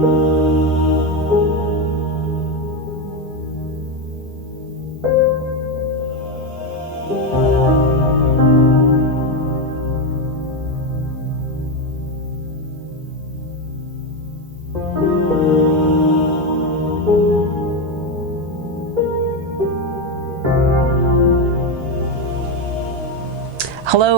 Hello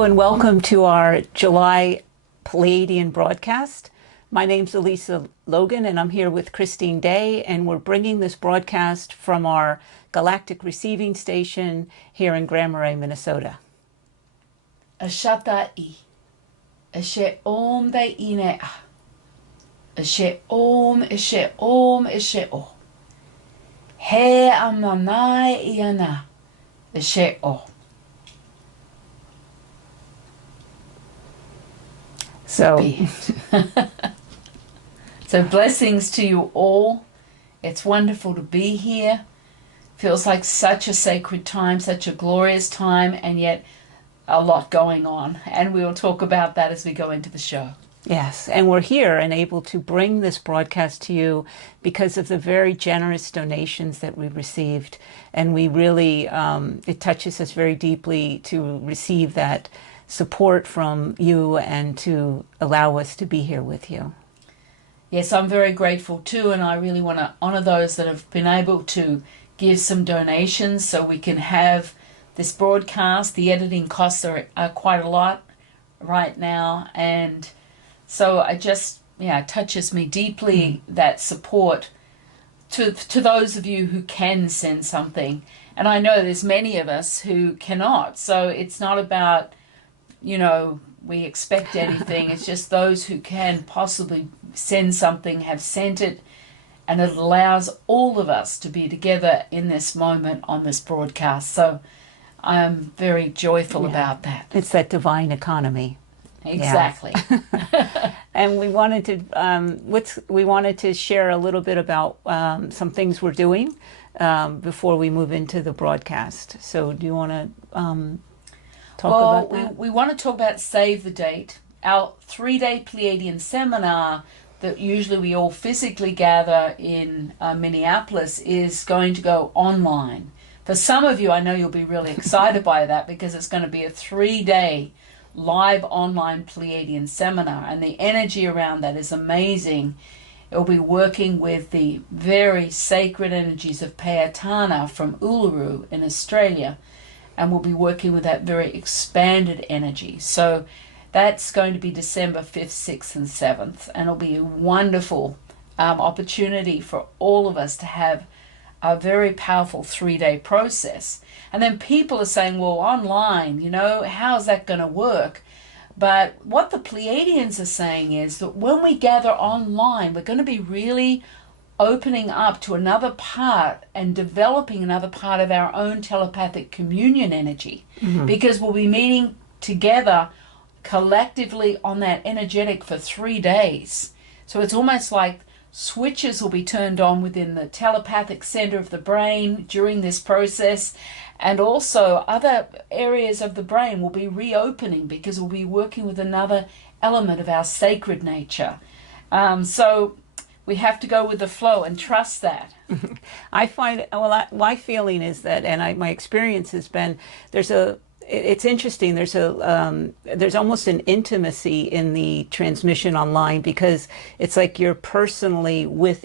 and welcome to our July Pleiadian broadcast. My name's Elisa Logan and I'm here with Christine Day, and we're bringing this broadcast from our galactic receiving station here in Grand Marais, Minnesota. Ashata'i, Ashe Om Dai Ine, Ashe Om, Ashe Om, Ashe O. He Amnanai Iana, Ashe O. So, So blessings to you all. It's wonderful to be here. Feels like such a sacred time, such a glorious time, and yet a lot going on. And we will talk about that as we go into the show. yes, and we're here and able to bring this broadcast to you because of the very generous donations that we received. And we really, it touches us very deeply to receive that support from you and to allow us to be here with you. Yes, I'm very grateful too, and I really want to honor those that have been able to give some donations so we can have this broadcast. The editing costs are quite a lot right now, and so it touches me deeply, that support to those of you who can send something. And I know there's many of us who cannot, so it's not about we expect anything. It's just those who can possibly send something have sent it, and it allows all of us to be together in this moment on this broadcast. So I'm very joyful about that. It's that divine economy. Exactly. Yeah. And we wanted to share a little bit about some things we're doing before we move into the broadcast. So do you want to talk about that? We want to talk about Save the Date, our 3-day Pleiadian seminar that usually we all physically gather in Minneapolis is going to go online. For some of you, I know you'll be really excited by that because it's going to be a 3-day live online Pleiadian seminar, and the energy around that is amazing. It'll be working with the very sacred energies of Pleiadian from Uluru in Australia, and we'll be working with that very expanded energy. So that's going to be December 5th, 6th, and 7th, and it'll be a wonderful opportunity for all of us to have a very powerful 3-day process. And then people are saying, well, online, how's that going to work? But what the Pleiadians are saying is that when we gather online, we're going to be really opening up to another part and developing another part of our own telepathic communion energy, because we'll be meeting together collectively on that energetic for 3 days. So it's almost like switches will be turned on within the telepathic center of the brain during this process, and also other areas of the brain will be reopening because we'll be working with another element of our sacred nature. So we have to go with the flow and trust that. I find, my feeling is that, and my experience has been, it's interesting. There's almost an intimacy in the transmission online because it's like you're personally with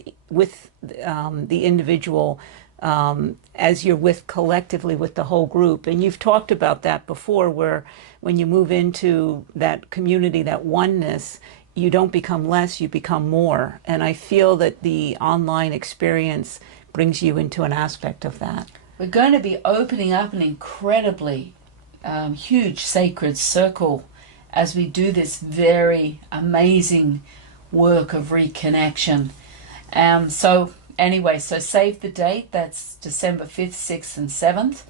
the individual as you're with collectively with the whole group. And you've talked about that before, where when you move into that community, that oneness, you don't become less, you become more. And I feel that the online experience brings you into an aspect of that. We're going to be opening up an incredibly huge sacred circle as we do this very amazing work of reconnection. So save the date. That's December 5th, 6th, and 7th.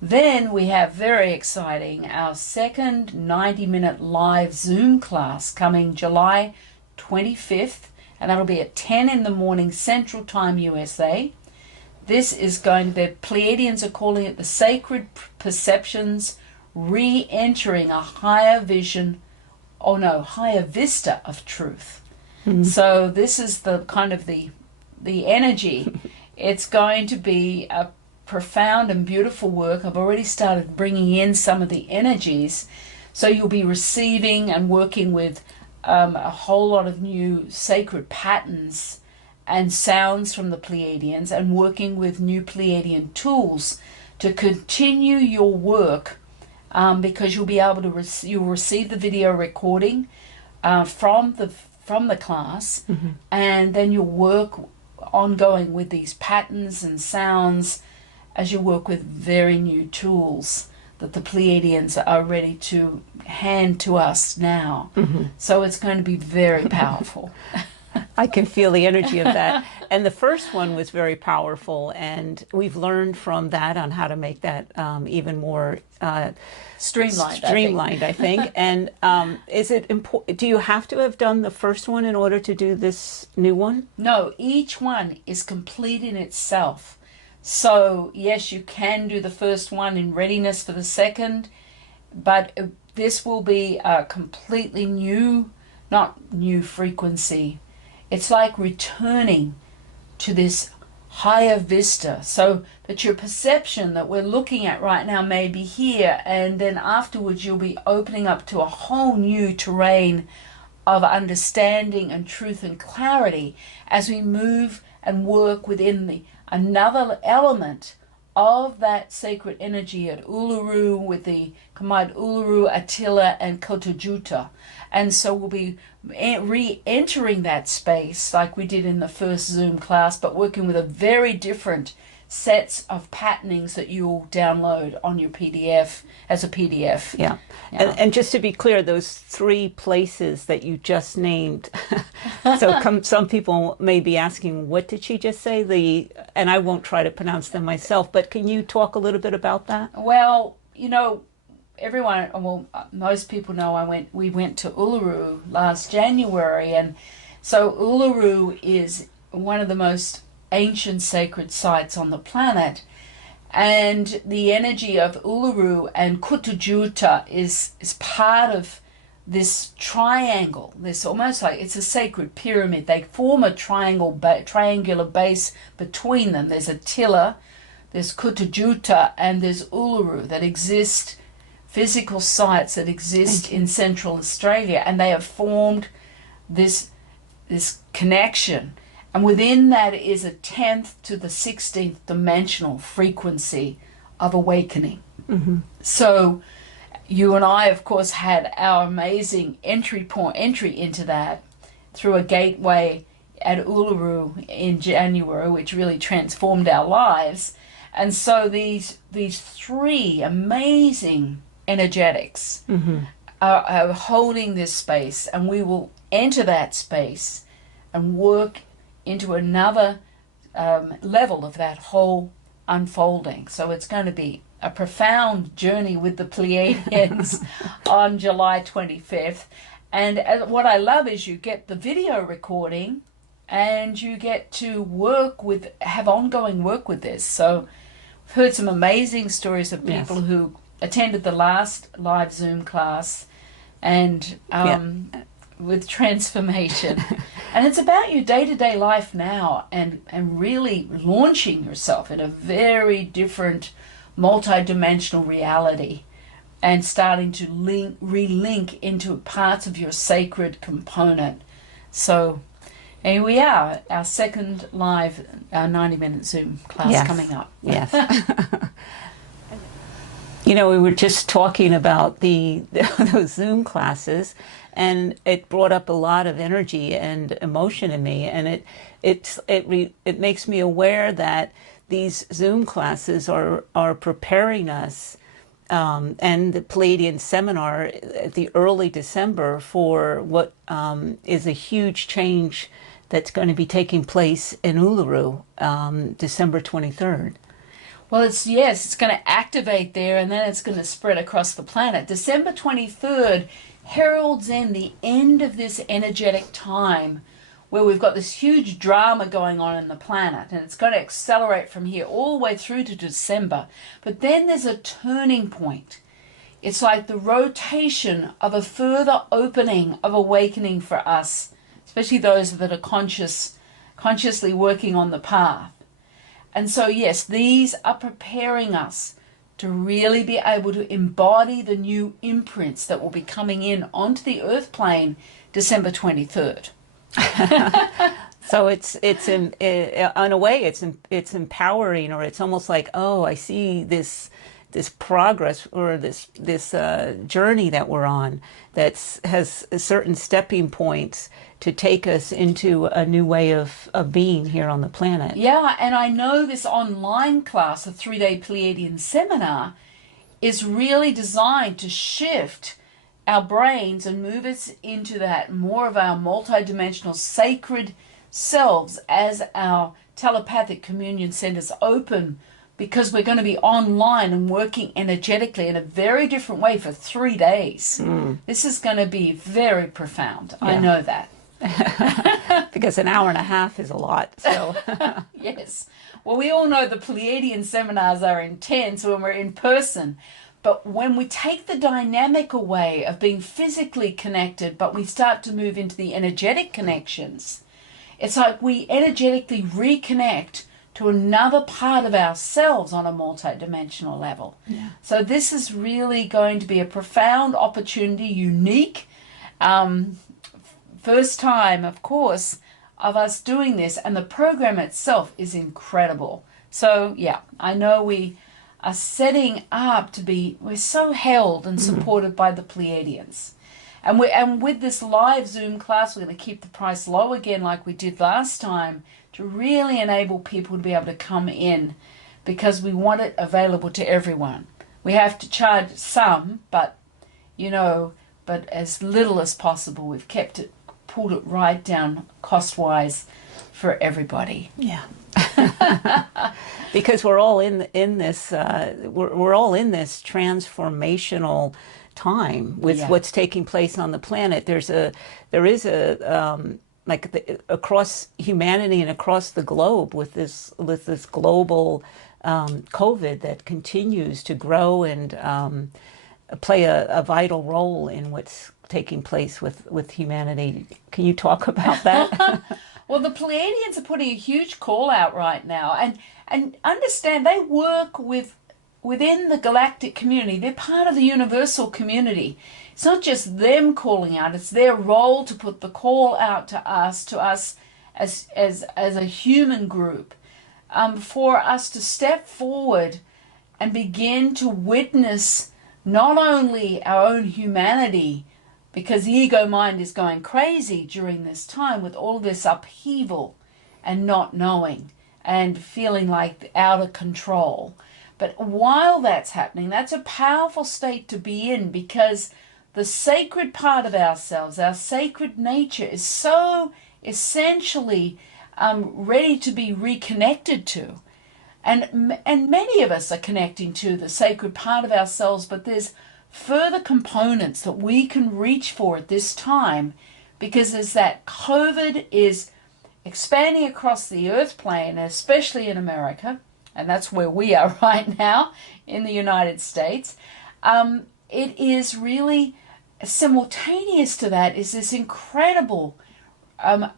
Then we have, very exciting, our second 90-minute live Zoom class coming July 25th, and that'll be at 10 in the morning Central Time, USA. This is the Pleiadians are calling it the Sacred Perceptions, Re-entering a higher vista of truth. So this is the kind of the energy. It's going to be a profound and beautiful work. I've already started bringing in some of the energies. So you'll be receiving and working with a whole lot of new sacred patterns and sounds from the Pleiadians, and working with new Pleiadian tools to continue your work, because you'll be able to you'll receive the video recording from the class, and then you'll work ongoing with these patterns and sounds as you work with very new tools that the Pleiadians are ready to hand to us now. So it's going to be very powerful. I can feel the energy of that. And the first one was very powerful, and we've learned from that on how to make that even more streamlined, I think. And is it important? Do you have to have done the first one in order to do this new one? No, each one is complete in itself. So yes, you can do the first one in readiness for the second, but this will be a completely new, not new frequency. It's like returning to this higher vista, so that your perception that we're looking at right now may be here, and then afterwards you'll be opening up to a whole new terrain of understanding and truth and clarity as we move and work within another element of that sacred energy at Uluru, with the combined Uluru, Attila, and Kotajuta. And so we'll be re-entering that space like we did in the first Zoom class, but working with a very different sets of patternings that you'll download on your PDF as a PDF. Yeah. And just to be clear, those 3 places that you just named, so some people may be asking, what did she just say? And I won't try to pronounce them myself, but can you talk a little bit about that? Well, most people know we went to Uluru last January, and so Uluru is one of the most ancient sacred sites on the planet, and the energy of Uluru and Kotajuta is part of this triangle. This almost like it's a sacred pyramid. They form a triangular base between them. There's Attila, there's Kotajuta, and there's Uluru that exist. Physical sites that exist in Central Australia, and they have formed this connection, and within that is a 10th to the 16th dimensional frequency of awakening. So you and I, of course, had our amazing entry into that through a gateway at Uluru in January, which really transformed our lives. And so these 3 amazing energetics are holding this space, and we will enter that space and work into another level of that whole unfolding. So it's going to be a profound journey with the Pleiadians on July 25th. And what I love is you get the video recording, and you get to have ongoing work with this. So I've heard some amazing stories of people who attended the last live Zoom class and with transformation. And it's about your day-to-day life now, and really launching yourself in a very different multi-dimensional reality, and starting to relink into parts of your sacred component. So here we are, our second live 90-minute Zoom class coming up. Yes. We were just talking about those Zoom classes, and it brought up a lot of energy and emotion in me, and it makes me aware that these Zoom classes are preparing us, and the Pleiadian seminar at the early December for what is a huge change that's going to be taking place in Uluru, December 23rd. Well, it's going to activate there, and then it's going to spread across the planet. December 23rd heralds in the end of this energetic time where we've got this huge drama going on in the planet, and it's going to accelerate from here all the way through to December. But then there's a turning point. It's like the rotation of a further opening of awakening for us, especially those that are consciously working on the path. And so, yes, these are preparing us to really be able to embody the new imprints that will be coming in onto the earth plane December 23rd. So in a way it's empowering, or it's almost like, oh, I see this progress, or this journey that we're on that has certain stepping points to take us into a new way of being here on the planet. Yeah, and I know this online class, a 3-day Pleiadian seminar, is really designed to shift our brains and move us into that more of our multidimensional sacred selves as our telepathic communion centers open, because we're going to be online and working energetically in a very different way for 3 days. This is going to be very profound. Yeah. I know that. Because an hour and a half is a lot. So yes. Well, we all know the Pleiadian seminars are intense when we're in person. But when we take the dynamic away of being physically connected, but we start to move into the energetic connections, it's like we energetically reconnect to another part of ourselves on a multidimensional level. Yeah. So this is really going to be a profound opportunity, unique, first time, of course, of us doing this. And the program itself is incredible. So, yeah, I know we are setting up to be, we're so held and supported by the Pleiadians. And with this live Zoom class, we're going to keep the price low again like we did last time, to really enable people to be able to come in, because we want it available to everyone. We have to charge some, but as little as possible. We've pulled it right down cost-wise for everybody. Yeah. Because we're all in this we're all in this transformational time with what's taking place on the planet. There is across humanity and across the globe with this global COVID that continues to grow and play a vital role in what's taking place with humanity. Can you talk about that? Well, the Pleiadians are putting a huge call out right now, and understand they work within the galactic community. They're part of the universal community. It's not just them calling out, it's their role to put the call out to us as a human group, for us to step forward and begin to witness not only our own humanity, because the ego mind is going crazy during this time with all this upheaval and not knowing and feeling like out of control. But while that's happening, that's a powerful state to be in, because the sacred part of ourselves, our sacred nature, is so essentially ready to be reconnected to. And many of us are connecting to the sacred part of ourselves, but there's further components that we can reach for at this time, because as that COVID is expanding across the earth plane, especially in America, and that's where we are right now in the United States, it is really simultaneous to that is this incredible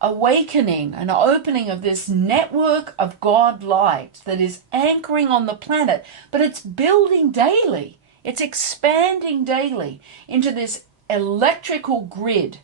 awakening and opening of this network of God light that is anchoring on the planet, but it's building daily. It's expanding daily into this electrical grid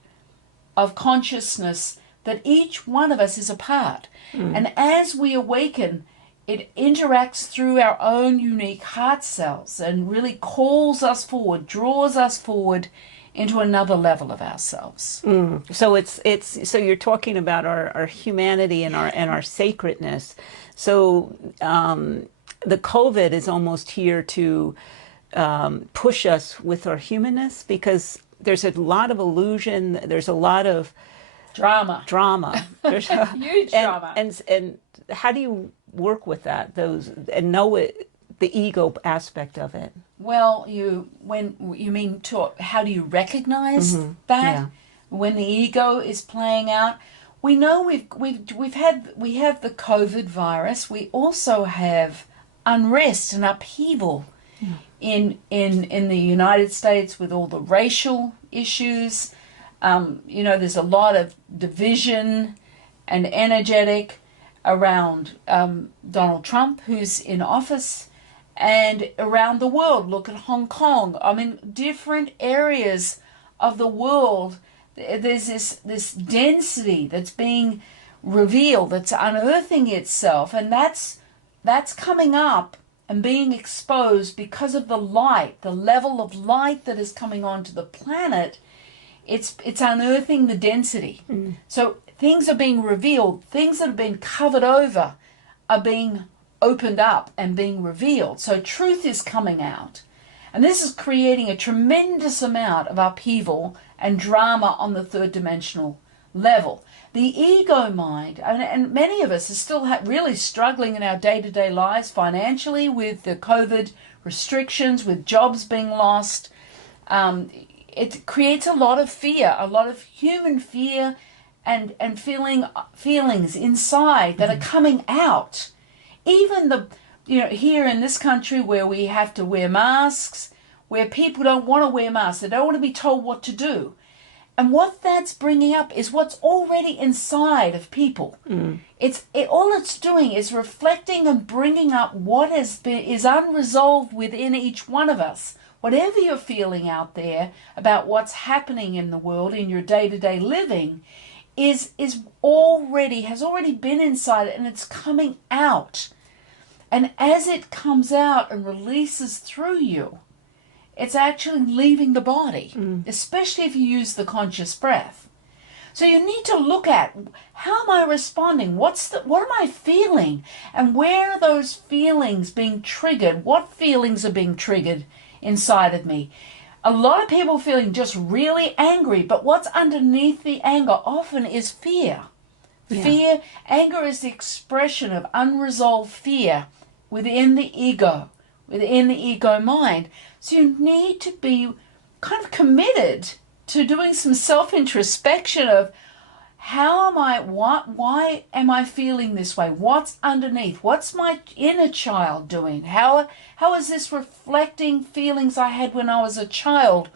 of consciousness that each one of us is a part. And as we awaken, it interacts through our own unique heart cells and really calls us forward, draws us forward into another level of ourselves. So so you're talking about our humanity and our sacredness. So the COVID is almost here to push us with our humanness, because there's a lot of illusion, there's a lot of drama. There's huge drama. And how do you work with that, and know it, the ego aspect of it? Well, how do you recognize that? Yeah. When the ego is playing out? We know we have the COVID virus. We also have unrest and upheaval in the United States with all the racial issues. There's a lot of division and energetic around Donald Trump, who's in office, and around the world. Look at Hong Kong. I mean, different areas of the world, there's this density that's being revealed, that's unearthing itself, and that's coming up and being exposed because of the light, the level of light that is coming onto the planet. It's unearthing the density. So things are being revealed. Things that have been covered over are being opened up and being revealed. So truth is coming out. And this is creating a tremendous amount of upheaval and drama on the third dimensional level. The ego mind, and many of us are still really struggling in our day-to-day lives financially with the COVID restrictions, with jobs being lost. It creates a lot of fear, a lot of human fear and feelings inside that are coming out. Even here in this country where we have to wear masks, where people don't want to wear masks, they don't want to be told what to do. And what that's bringing up is what's already inside of people. All it's doing is reflecting and bringing up what is unresolved within each one of us. Whatever you're feeling out there about what's happening in the world, in your day-to-day living, has already been inside it, and it's coming out. And as it comes out and releases through you, it's actually leaving the body, especially if you use the conscious breath. So you need to look at, how am I responding? What am I feeling? And where are those feelings being triggered? What feelings are being triggered inside of me? A lot of people feeling just really angry, but what's underneath the anger often is fear. Yeah. Anger is the expression of unresolved fear within the ego mind. So you need to be kind of committed to doing some self-introspection of, why am I feeling this way? What's underneath? What's my inner child doing? How is this reflecting feelings I had when I was a child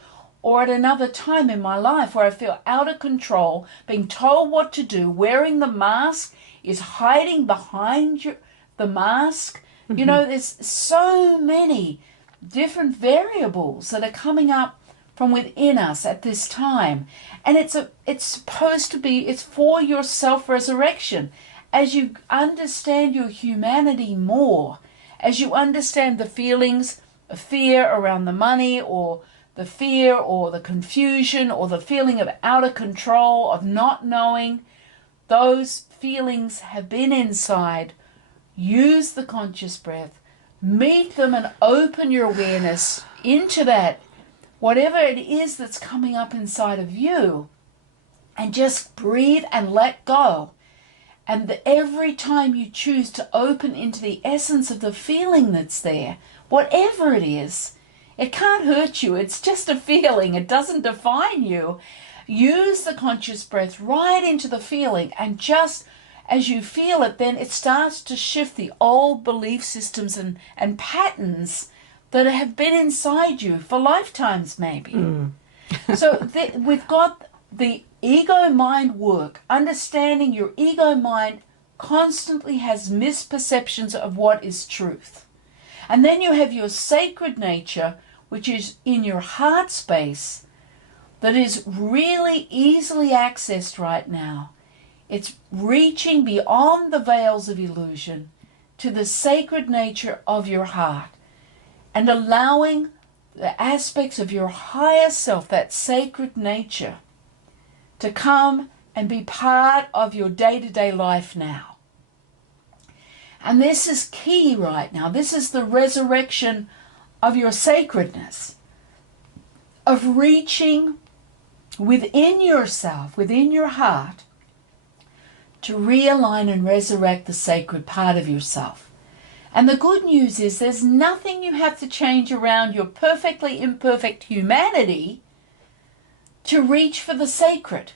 or at another time in my life where I feel out of control, being told what to do, wearing the mask is hiding behind the mask. There's so many different variables that are coming up from within us at this time. And it's supposed to be, it's for your self-resurrection. As you understand your humanity more, as you understand the feelings of fear around the money, or the fear or the confusion or the feeling of out of control, of not knowing, those feelings have been inside. Use the conscious breath, meet them, and open your awareness into that, whatever it is that's coming up inside of you, and just breathe and let go. And every time you choose to open into the essence of the feeling that's there, whatever it is, it can't hurt you. It's just a feeling. It doesn't define you. Use the conscious breath right into the feeling, and just as you feel it, then it starts to shift the old belief systems and patterns that have been inside you for lifetimes, maybe. So we've got the ego mind work. Understanding your ego mind constantly has misperceptions of what is truth. And then you have your sacred nature, which is in your heart space, that is really easily accessed right now. It's reaching beyond the veils of illusion to the sacred nature of your heart, and allowing the aspects of your higher self, that sacred nature, to come and be part of your day-to-day life now. And this is key right now. This is the resurrection of your sacredness, of reaching within yourself, within your heart, to realign and resurrect the sacred part of yourself. And the good news is there's nothing you have to change around your perfectly imperfect humanity to reach for the sacred.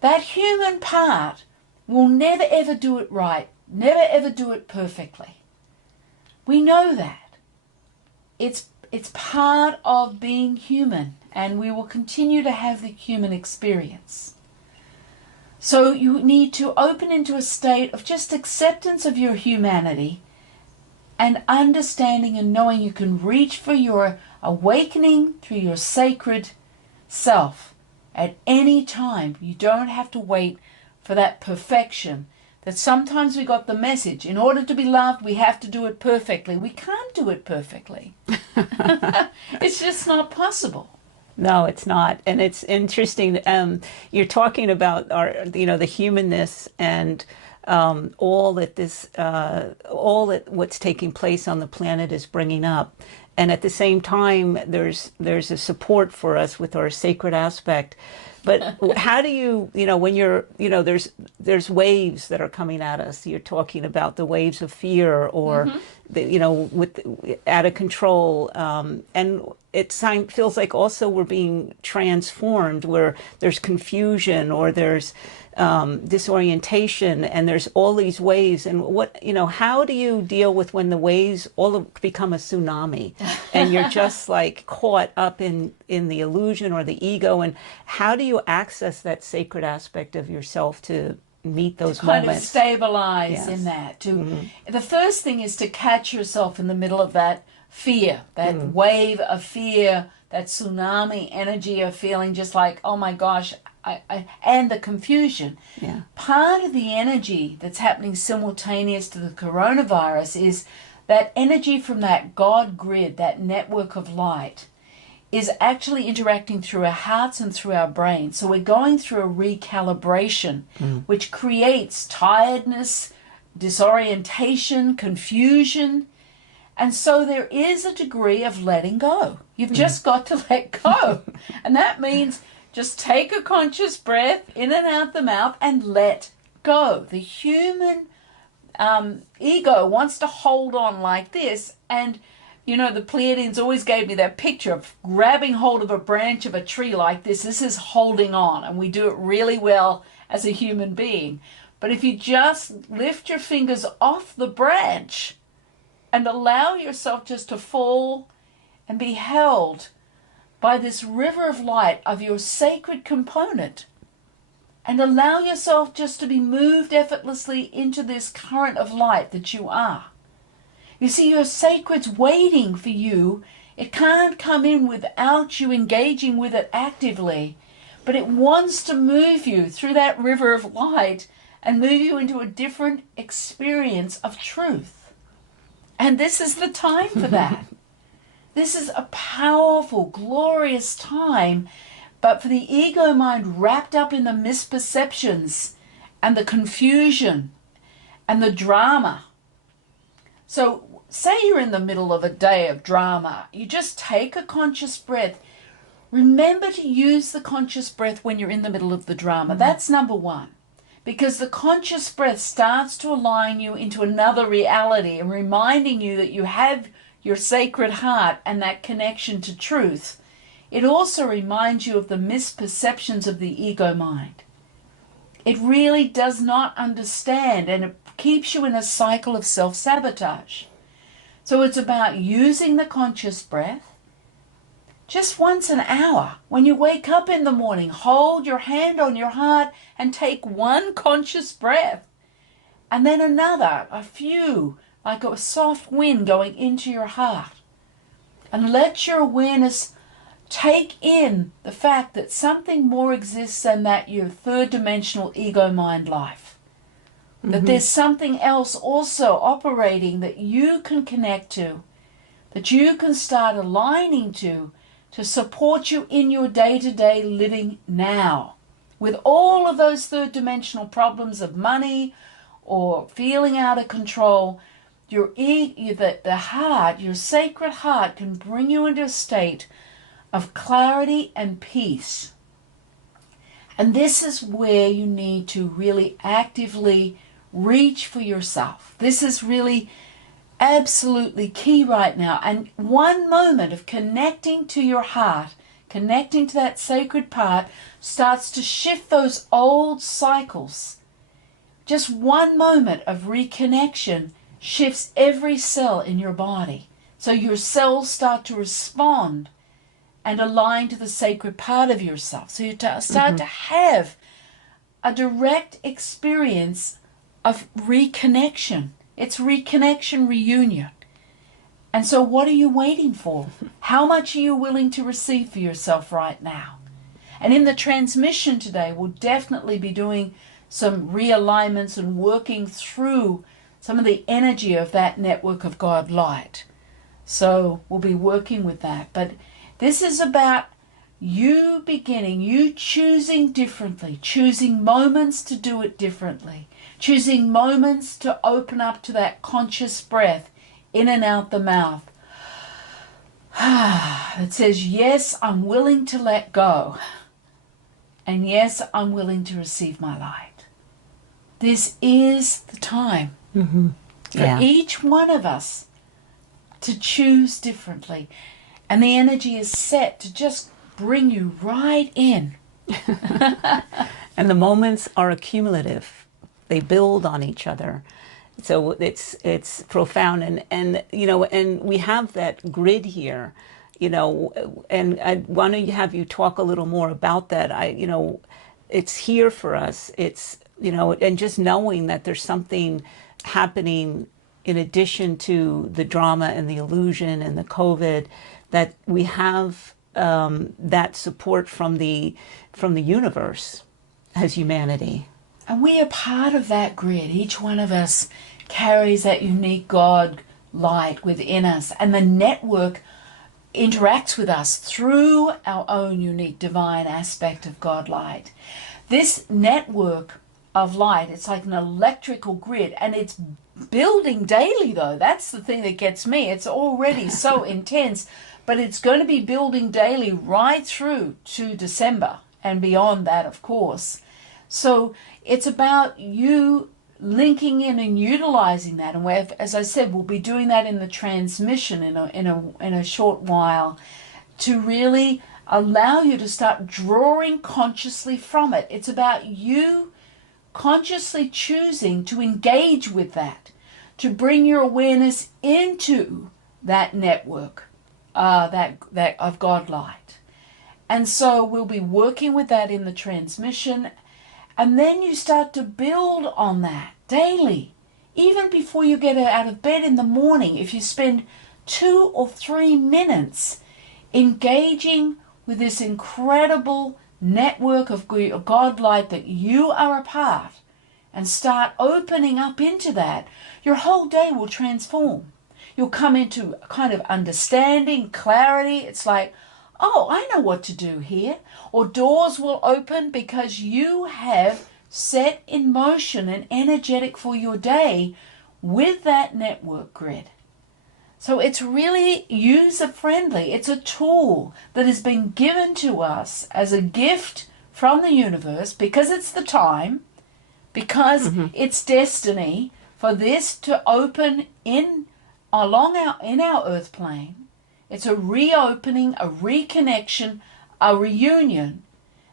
That human part will never ever do it right, never ever do it perfectly. We know that. It's It's part of being human, and we will continue to have the human experience. So you need to open into a state of just acceptance of your humanity and understanding and knowing you can reach for your awakening through your sacred self at any time. You don't have to wait for that perfection. That sometimes we got the message, in order to be loved, we have to do it perfectly. We can't do it perfectly. It's just not possible. No, it's not. And it's interesting. You're talking about the humanness and all that what's taking place on the planet is bringing up. And at the same time, there's a support for us with our sacred aspect. But how do you, when you're, there's waves that are coming at us. You're talking about the waves of fear or, with out of control. And it feels like also we're being transformed where there's confusion or there's disorientation and there's all these waves. And how do you deal with when the waves all become a tsunami and you're just like caught up in the illusion or the ego? And how do you access that sacred aspect of yourself to meet those moments? Kind of stabilize in that. The first thing is to catch yourself in the middle of that fear, that wave of fear, that tsunami energy of feeling just like, oh my gosh, and the confusion. Yeah. Part of the energy that's happening simultaneous to the coronavirus is that energy from that God grid, that network of light, is actually interacting through our hearts and through our brains. So we're going through a recalibration, which creates tiredness, disorientation, confusion. And so there is a degree of letting go. You've just got to let go. And that means just take a conscious breath in and out the mouth and let go. The human ego wants to hold on like this. And, the Pleiadians always gave me that picture of grabbing hold of a branch of a tree like this. This is holding on. And we do it really well as a human being. But if you just lift your fingers off the branch and allow yourself just to fall and be held by this river of light of your sacred component, and allow yourself just to be moved effortlessly into this current of light that you are. You see, your sacred's waiting for you. It can't come in without you engaging with it actively, but it wants to move you through that river of light and move you into a different experience of truth. And this is the time for that. This is a powerful, glorious time, but for the ego mind wrapped up in the misperceptions and the confusion and the drama. So say you're in the middle of a day of drama. You just take a conscious breath. Remember to use the conscious breath when you're in the middle of the drama. That's number one. Because the conscious breath starts to align you into another reality and reminding you that you have your sacred heart and that connection to truth. It also reminds you of the misperceptions of the ego mind. It really does not understand, and it keeps you in a cycle of self-sabotage. So it's about using the conscious breath. Just once an hour, when you wake up in the morning, hold your hand on your heart and take one conscious breath. And then another, a few, like a soft wind going into your heart. And let your awareness take in the fact that something more exists than that your third dimensional ego mind life. That there's something else also operating that you can connect to, that you can start aligning to support you in your day-to-day living now. With all of those third dimensional problems of money or feeling out of control, the heart, your sacred heart, can bring you into a state of clarity and peace. And this is where you need to really actively reach for yourself. This is really absolutely key right now. And one moment of connecting to your heart, connecting to that sacred part, starts to shift those old cycles. Just one moment of reconnection shifts every cell in your body. So your cells start to respond and align to the sacred part of yourself. So you start to have a direct experience of reconnection. It's reconnection, reunion. And so what are you waiting for? How much are you willing to receive for yourself right now? And in the transmission today, we'll definitely be doing some realignments and working through some of the energy of that network of God light. So we'll be working with that. But this is about you beginning, you choosing differently, choosing moments to do it differently, choosing moments to open up to that conscious breath in and out the mouth. It says, yes, I'm willing to let go. And yes, I'm willing to receive my light. This is the time for each one of us to choose differently. And the energy is set to just bring you right in. And the moments are accumulative. They build on each other. So it's profound. And you know, and we have that grid here, you know, and I want to have you talk a little more about that. You know, it's here for us. It's, you know, and just knowing that there's something happening in addition to the drama and the illusion and the COVID, that we have that support from the universe as humanity. And we are part of that grid. Each one of us carries that unique God light within us. And the network interacts with us through our own unique divine aspect of God light. This network of light, it's like an electrical grid, and it's building daily though. That's the thing that gets me. It's already so intense, but it's going to be building daily right through to December and beyond that, of course. So it's about you linking in and utilizing that. And as I said, we'll be doing that in the transmission in a short while, to really allow you to start drawing consciously from it. It's about you consciously choosing to engage with that, to bring your awareness into that network that of God light. And so we'll be working with that in the transmission. And then you start to build on that daily. Even before you get out of bed in the morning, if you spend 2 or 3 minutes engaging with this incredible network of God light that you are a part, and start opening up into that, your whole day will transform. You'll come into a kind of understanding, clarity. It's like, oh, I know what to do here. Or doors will open because you have set in motion and energetic for your day with that network grid. So it's really user-friendly. It's a tool that has been given to us as a gift from the universe, because it's the time, because it's destiny for this to open in our earth plane. It's a reopening, a reconnection, a reunion.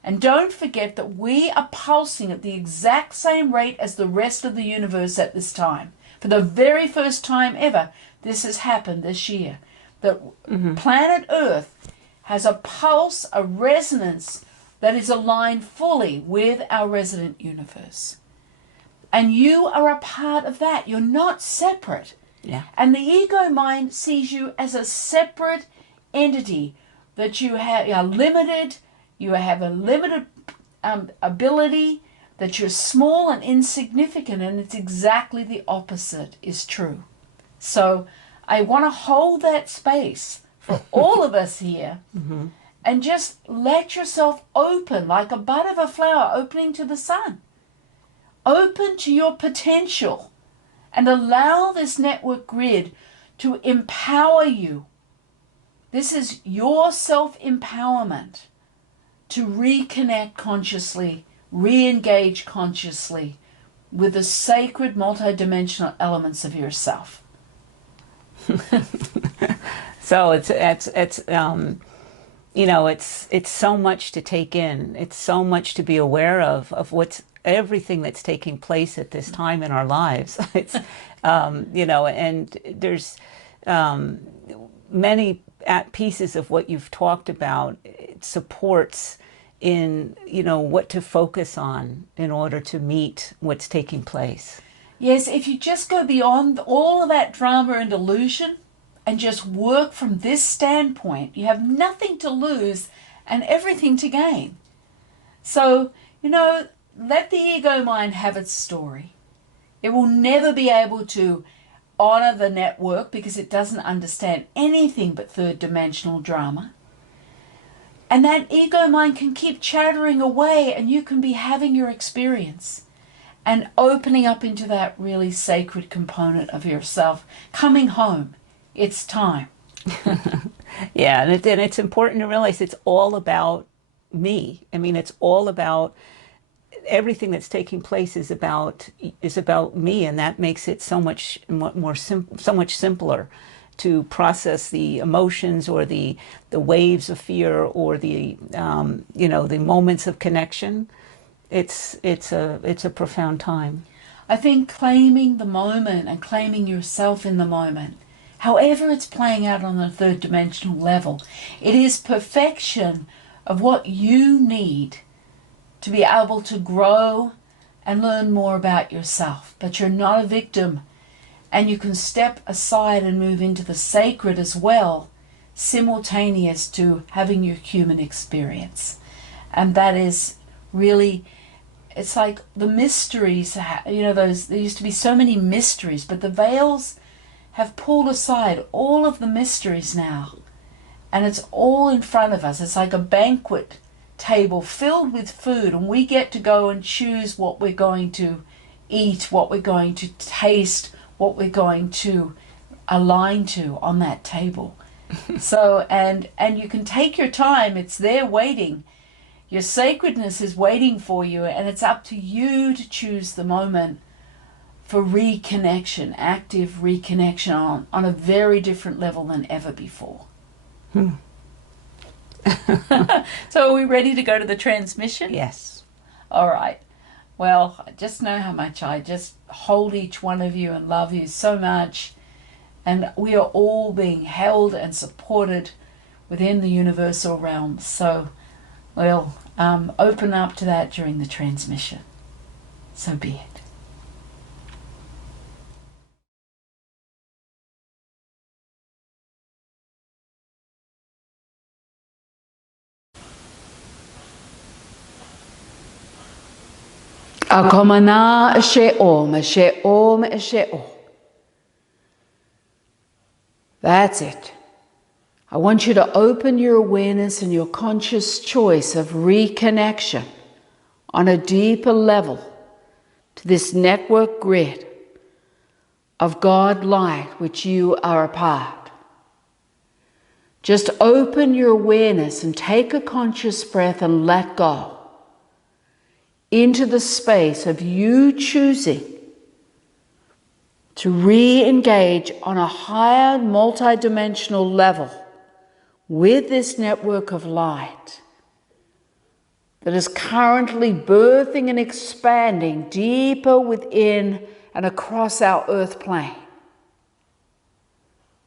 And don't forget that we are pulsing at the exact same rate as the rest of the universe at this time. For the very first time ever, this has happened this year. That planet Earth has a pulse, a resonance that is aligned fully with our resident universe. And you are a part of that. You're not separate. Yeah. And the ego mind sees you as a separate entity, that you are limited, you have a limited ability, that you're small and insignificant, and it's exactly the opposite is true. So I want to hold that space for all of us here, and just let yourself open like a bud of a flower opening to the sun. Open to your potential. And allow this network grid to empower you. This is your self-empowerment to reconnect consciously, re-engage consciously with the sacred multidimensional elements of yourself. So it's you know, it's so much to take in. It's so much to be aware of what's everything that's taking place at this time in our lives. It's, you know, and there's many pieces of what you've talked about, it supports in, what to focus on in order to meet what's taking place. Yes, if you just go beyond all of that drama and illusion and just work from this standpoint, you have nothing to lose and everything to gain. So, let the ego mind have its story. It will never be able to honor the network because it doesn't understand anything but third dimensional drama. And that ego mind can keep chattering away and you can be having your experience and opening up into that really sacred component of yourself, coming home. It's time. Yeah, and it's important to realize it's all about me. I mean, it's all about everything that's taking place is about me, and that makes it so much so much simpler to process the emotions or the waves of fear or the the moments of connection. It's a profound time. I think claiming the moment and claiming yourself in the moment, however it's playing out on the third dimensional level, it is perfection of what you need to be able to grow and learn more about yourself. But you're not a victim, and you can step aside and move into the sacred as well, simultaneous to having your human experience. And that is really, it's like the mysteries, there used to be so many mysteries, but the veils have pulled aside all of the mysteries now. And it's all in front of us. It's like a banquet table filled with food, and we get to go and choose what we're going to eat, what we're going to taste, what we're going to align to on that table. So, and you can take your time. It's there waiting. Your sacredness is waiting for you, and it's up to you to choose the moment for reconnection, active reconnection on a very different level than ever before. So are we ready to go to the transmission? Yes. All right. Well, I just know how much I just hold each one of you and love you so much. And we are all being held and supported within the universal realm. So we'll open up to that during the transmission. So be it. Akomana she'om. That's it. I want you to open your awareness and your conscious choice of reconnection on a deeper level to this network grid of God light which you are a part. Just open your awareness and take a conscious breath and let go into the space of you choosing to re-engage on a higher multidimensional level with this network of light that is currently birthing and expanding deeper within and across our earth plane.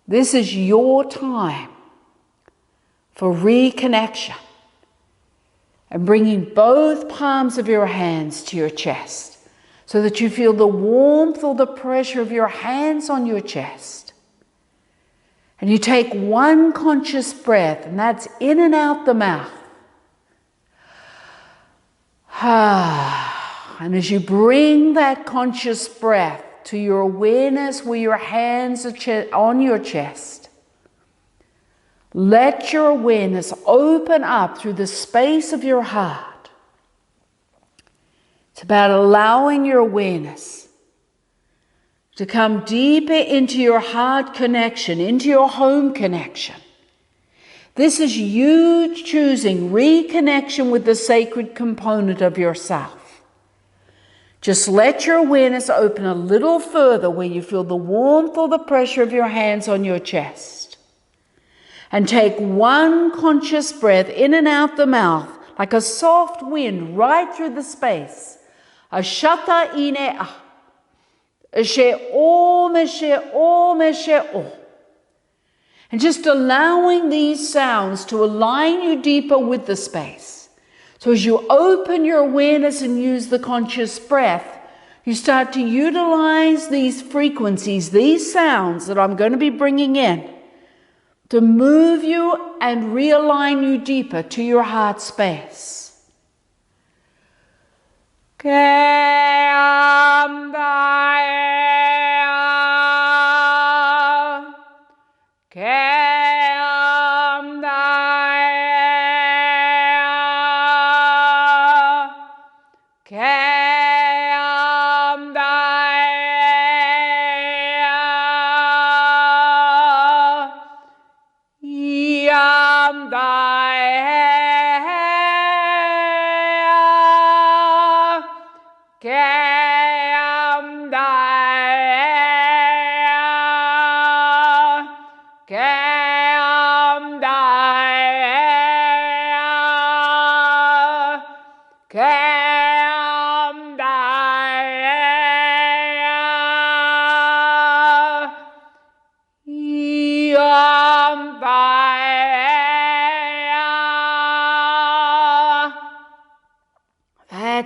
This is your time for reconnection and bringing both palms of your hands to your chest so that you feel the warmth or the pressure of your hands on your chest. And you take one conscious breath, and that's in and out the mouth. And as you bring that conscious breath to your awareness where your hands are on your chest, let your awareness open up through the space of your heart. It's about allowing your awareness to come deeper into your heart connection, into your home connection. This is you choosing reconnection with the sacred component of yourself. Just let your awareness open a little further where you feel the warmth or the pressure of your hands on your chest. And take one conscious breath in and out the mouth like a soft wind right through the space. Ashata ine ah. Eshe om, eshe om, eshe om. And just allowing these sounds to align you deeper with the space. So as you open your awareness and use the conscious breath, you start to utilize these frequencies, these sounds that I'm going to be bringing in, to move you and realign you deeper to your heart space.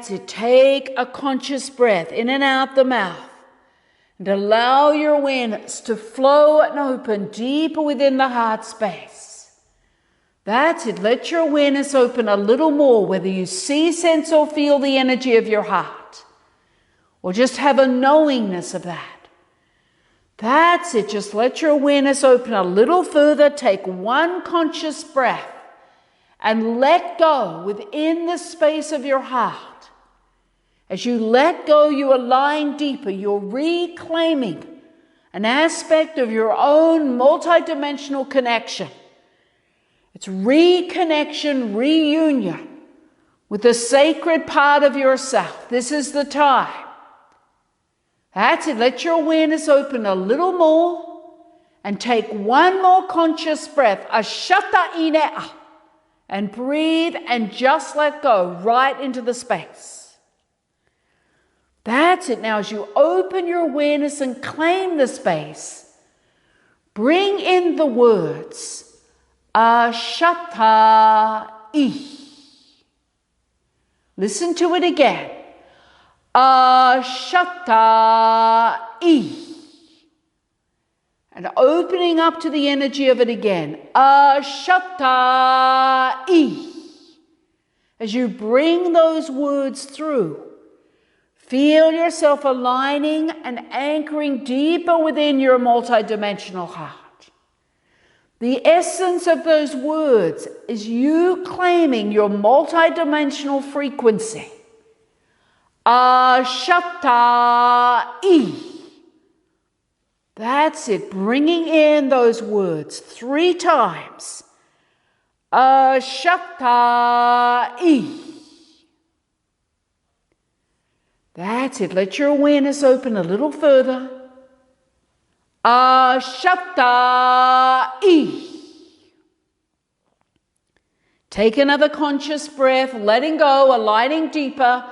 That's it. Take a conscious breath in and out the mouth and allow your awareness to flow and open deeper within the heart space. That's it. Let your awareness open a little more, whether you see, sense, or feel the energy of your heart, or just have a knowingness of that. That's it. Just let your awareness open a little further. Take one conscious breath and let go within the space of your heart. As you let go, you align deeper. You're reclaiming an aspect of your own multidimensional connection. It's reconnection, reunion with the sacred part of yourself. This is the time. That's it. Let your awareness open a little more and take one more conscious breath. Ashata inea. And breathe and just let go right into the space. That's it. Now as you open your awareness and claim the space, bring in the words Ashata-i. Listen to it again. Ashata-i. And opening up to the energy of it again. Ashata-i. As you bring those words through, feel yourself aligning and anchoring deeper within your multidimensional heart. The essence of those words is you claiming your multidimensional frequency. Ashata-i. That's it. Bringing in those words 3 times. Ashata-i. That's it. Let your awareness open a little further. Ashata-i. Take another conscious breath, letting go, aligning deeper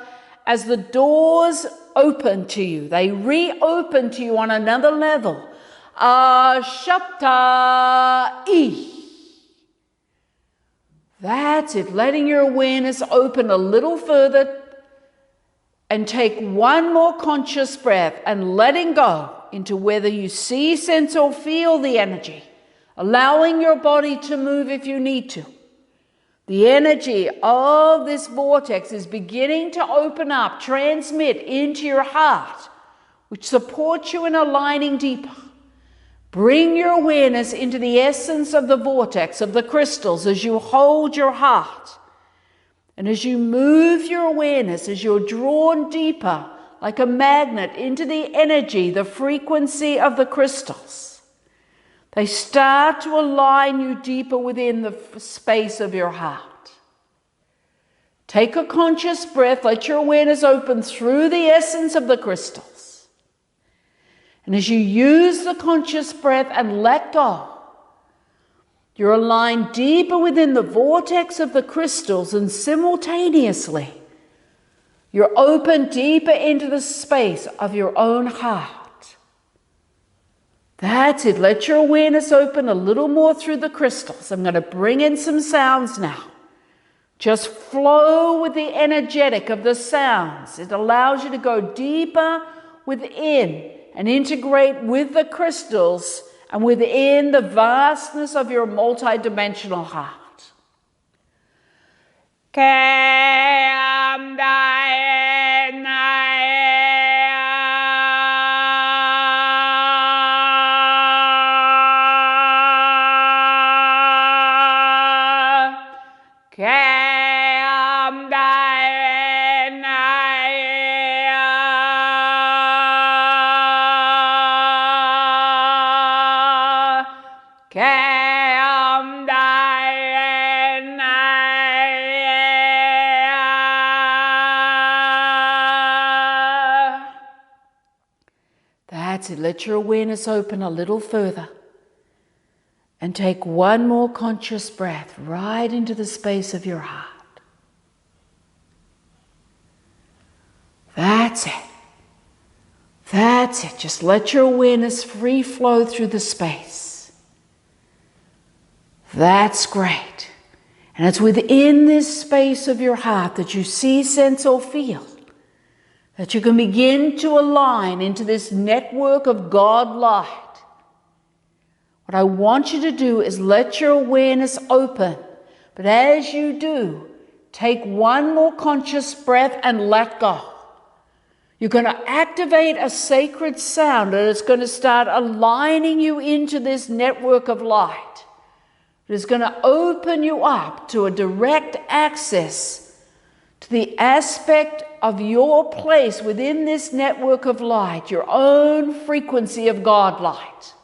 as the doors open to you. They reopen to you on another level. Ashata-i. That's it. Letting your awareness open a little further and take one more conscious breath and letting go into whether you see, sense, or feel the energy, allowing your body to move if you need to. The energy of this vortex is beginning to open up, transmit into your heart, which supports you in aligning deeper. Bring your awareness into the essence of the vortex, of the crystals, as you hold your heart. And as you move your awareness, as you're drawn deeper, like a magnet, into the energy, the frequency of the crystals, they start to align you deeper within the space of your heart. Take a conscious breath, let your awareness open through the essence of the crystals. And as you use the conscious breath and let go, you're aligned deeper within the vortex of the crystals, and simultaneously, you're open deeper into the space of your own heart. That's it. Let your awareness open a little more through the crystals. I'm going to bring in some sounds now. Just flow with the energetic of the sounds. It allows you to go deeper within and integrate with the crystals and within the vastness of your multidimensional heart. That's it. Let your awareness open a little further. And take one more conscious breath right into the space of your heart. That's it. That's it. Just let your awareness free flow through the space. That's great. And it's within this space of your heart that you see, sense, or feel that you can begin to align into this network of God light. What I want you to do is let your awareness open. But as you do, take one more conscious breath and let go. You're going to activate a sacred sound and it's going to start aligning you into this network of light. It is going to open you up to a direct access to the aspect of your place within this network of light, your own frequency of God light.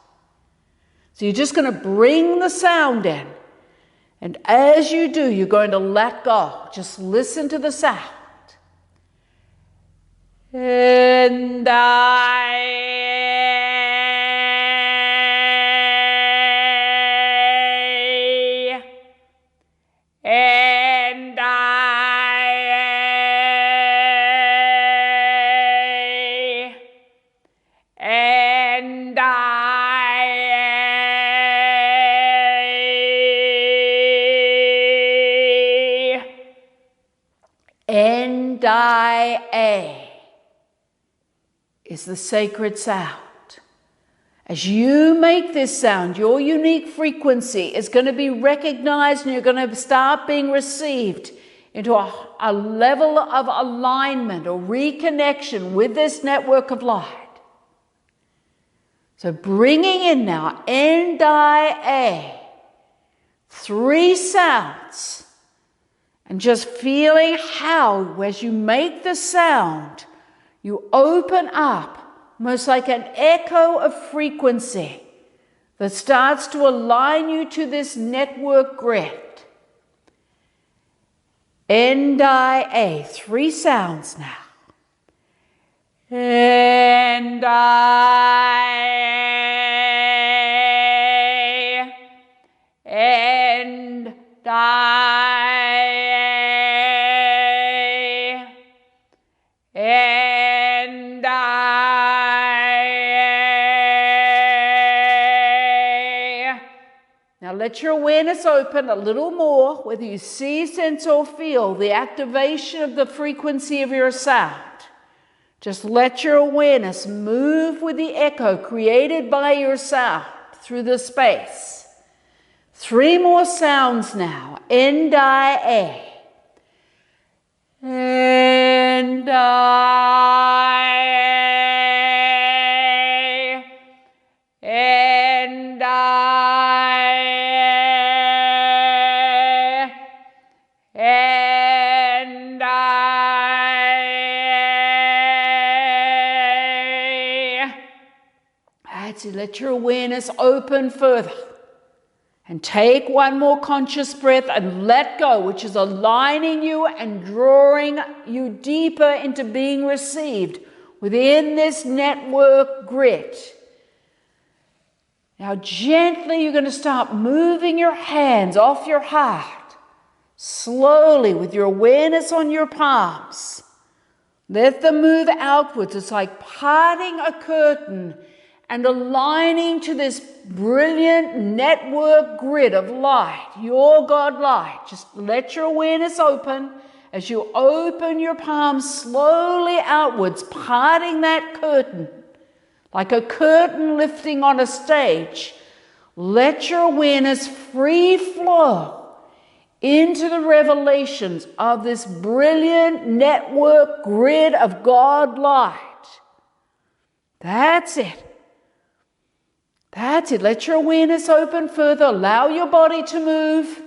So you're just going to bring the sound in. And as you do, you're going to let go. Just listen to the sound. And I is the sacred sound. As you make this sound, your unique frequency is going to be recognized and you're going to start being received into a level of alignment or reconnection with this network of light. So bringing in now, and I, 3 sounds. And just feeling how, as you make the sound, you open up almost like an echo of frequency that starts to align you to this network grid. And 3 sounds now. And now let your awareness open a little more, whether you see, sense, or feel the activation of the frequency of your sound. Just let your awareness move with the echo created by your sound through the space. 3 more sounds now. And let your awareness open further and take one more conscious breath and let go, which is aligning you and drawing you deeper into being received within this network grid. Now gently you're going to start moving your hands off your heart, slowly with your awareness on your palms. Let them move outwards. It's like parting a curtain and aligning to this brilliant network grid of light, your God light. Just let your awareness open. As you open your palms slowly outwards, parting that curtain, like a curtain lifting on a stage, let your awareness free flow into the revelations of this brilliant network grid of God light. That's it. That's it. Let your awareness open further. Allow your body to move.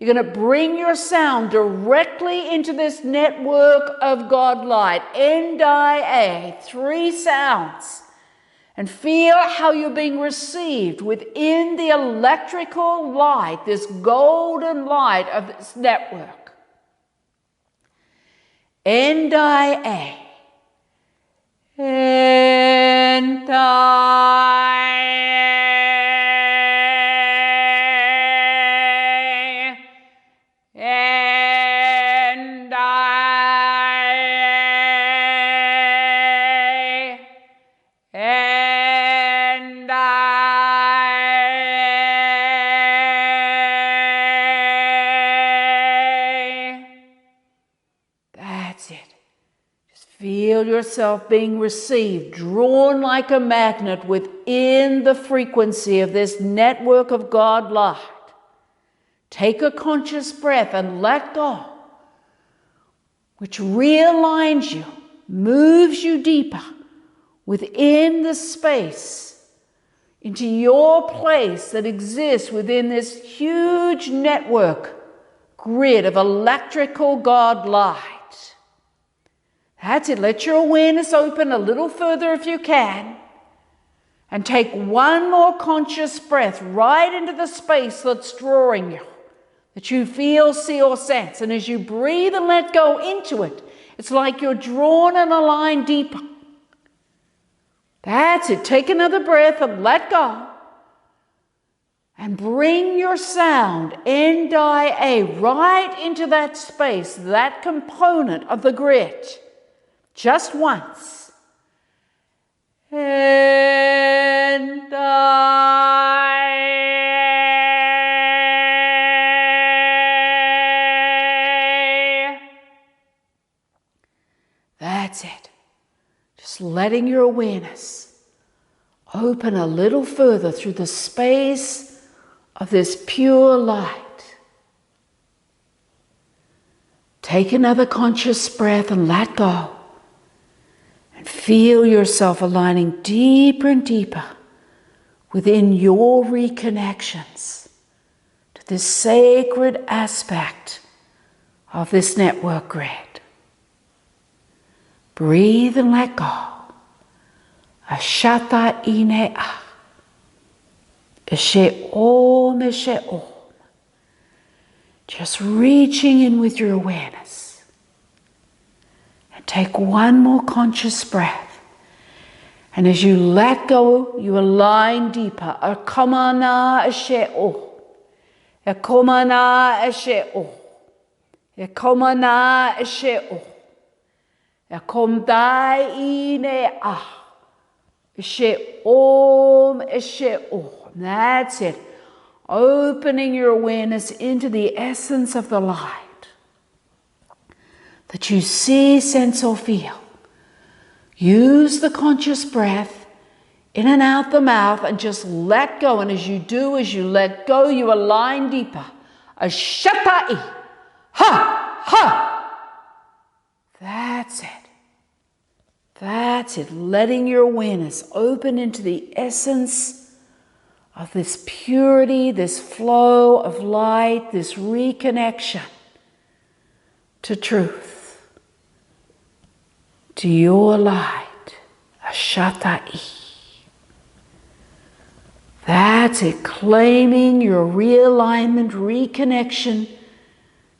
You're going to bring your sound directly into this network of God light. N-I-A, 3 sounds. And feel how you're being received within the electrical light, this golden light of this network. N-I-A. That's it. Just feel yourself being received, drawn like a magnet within the frequency of this network of God light. Take a conscious breath and let go, which realigns you, moves you deeper within the space into your place that exists within this huge network grid of electrical God light. That's it. Let your awareness open a little further if you can. And take one more conscious breath right into the space that's drawing you, that you feel, see, or sense. And as you breathe and let go into it, it's like you're drawn and aligned deeper. That's it. Take another breath and let go. And bring your sound, N-I-A, right into that space, that component of the grid. Just once. N-I-A. That's it. Just letting your awareness open a little further through the space of this pure light. Take another conscious breath and let go. And feel yourself aligning deeper and deeper within your reconnections to this sacred aspect of this network grid. Breathe and let go. Ashata inea. Eshe om, eshe om. Just reaching in with your awareness. And take one more conscious breath. And as you let go, you align deeper. Akamana eshe om. Akomana eshe om. Akomana eshe om. Akomdai inea. Eshe om, eshe om. That's it. Opening your awareness into the essence of the light that you see, sense, or feel. Use the conscious breath in and out the mouth and just let go. And as you do, as you let go, you align deeper. Ashatai. Ha! Ha! That's it. That's it. Letting your awareness open into the essence of this purity, this flow of light, this reconnection to truth, to your light, Ashatai. That's it, claiming your realignment, reconnection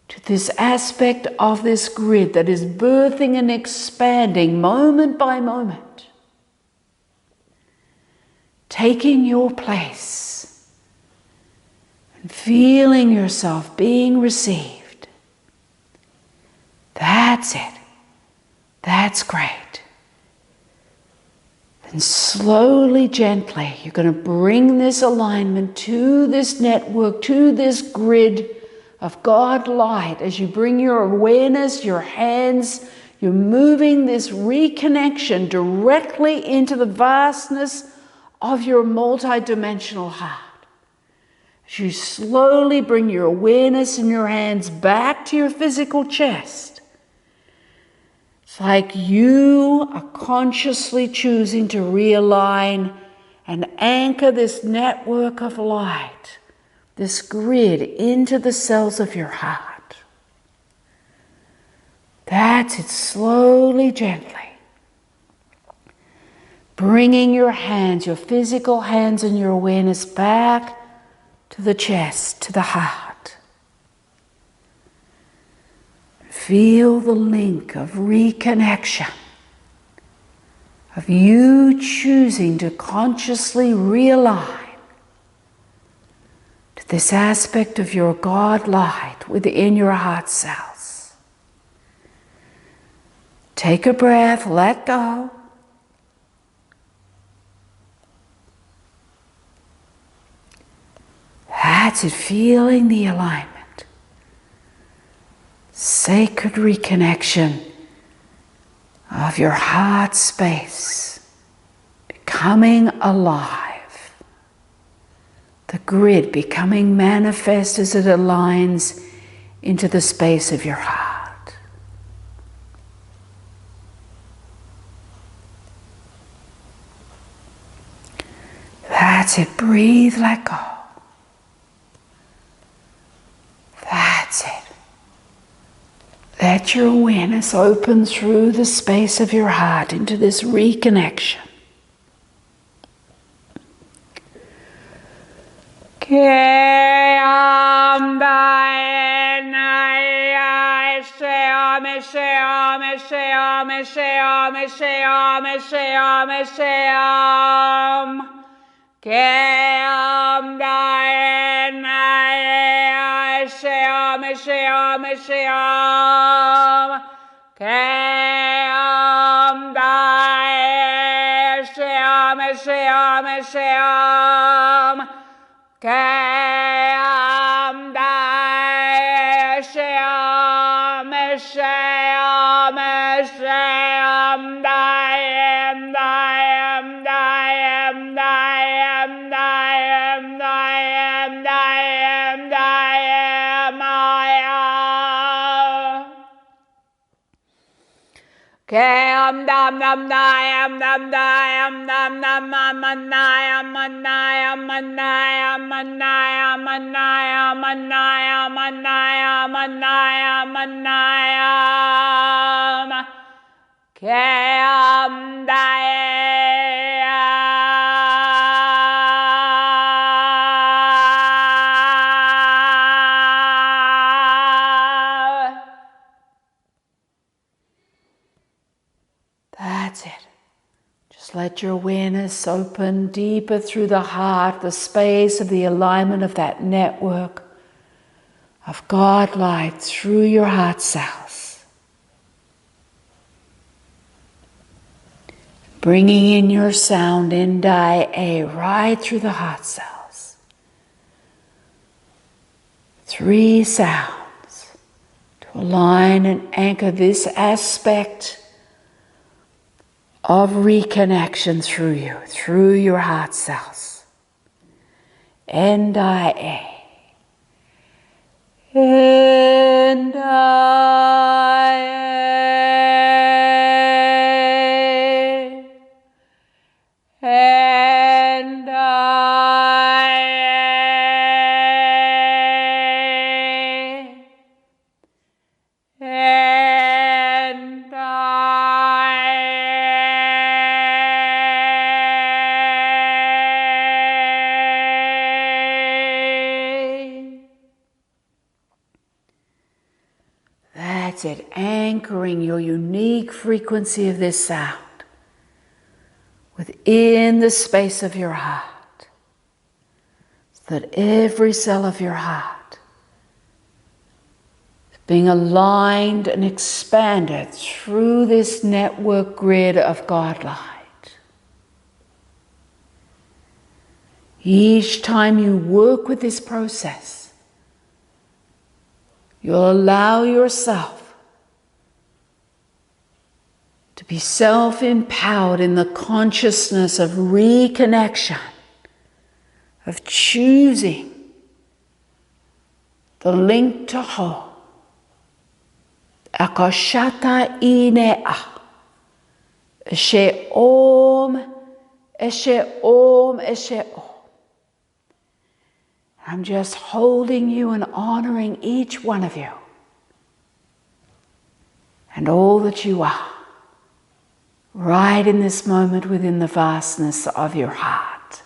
to this aspect of this grid that is birthing and expanding moment by moment. Taking your place and feeling yourself being received. That's it. That's great. And slowly, gently, you're going to bring this alignment to this network, to this grid of God light. As you bring your awareness, your hands, you're moving this reconnection directly into the vastness of your multidimensional heart. As you slowly bring your awareness and your hands back to your physical chest, it's like you are consciously choosing to realign and anchor this network of light, this grid, into the cells of your heart. That's it, slowly, gently. Bringing your hands, your physical hands and your awareness back to the chest, to the heart. Feel the link of reconnection, of you choosing to consciously realign to this aspect of your God light within your heart cells. Take a breath, let go. That's it, feeling the alignment. Sacred reconnection of your heart space, becoming alive. The grid becoming manifest as it aligns into the space of your heart. That's it, breathe, let go. That's it. Let your awareness open through the space of your heart into this reconnection. That's it. Just let your awareness open deeper through the heart, the space of the alignment of that network of God light through your heart cells. Bringing in your sound, N-Di-A, right through the heart cells. 3 sounds to align and anchor this aspect of reconnection through you, through your heart cells. N-I-A. N-I-A. N-I-A. That's it, anchoring your unique frequency of this sound within the space of your heart, so that every cell of your heart is being aligned and expanded through this network grid of God light. Each time you work with this process, you'll allow yourself to be self-empowered in the consciousness of reconnection, of choosing the link to whole. Akashata inea. Eshe om, eshe om, eshe om. I'm just holding you and honoring each one of you and all that you are, right in this moment within the vastness of your heart.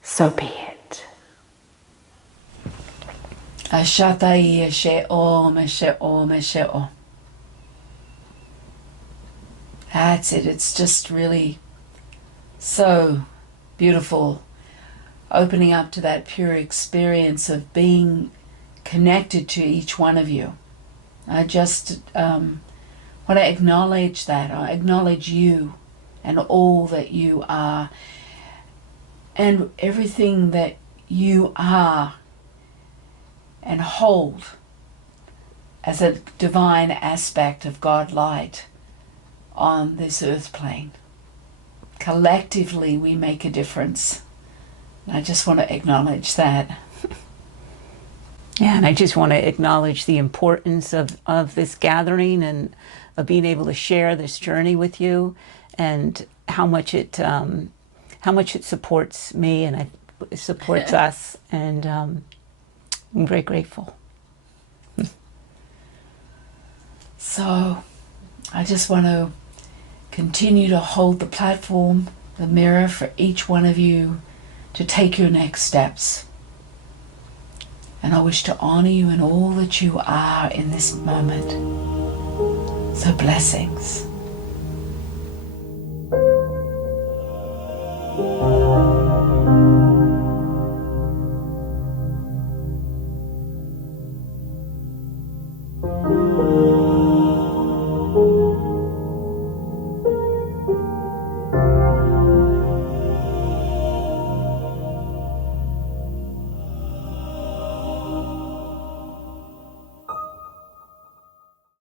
So be it. Ashatai eshe om, eshe om, eshe om. That's it. It's just really so beautiful, opening up to that pure experience of being connected to each one of you. I just want to acknowledge that. I acknowledge you and all that you are and everything that you are and hold as a divine aspect of God light on this earth plane. Collectively we make a difference. I just want to acknowledge that. Yeah, and I just want to acknowledge the importance of this gathering and of being able to share this journey with you, and how much it supports me and it supports us, and I'm very grateful. So I just want to continue to hold the platform, the mirror for each one of you to take your next steps. And I wish to honor you in all that you are in this moment. So blessings.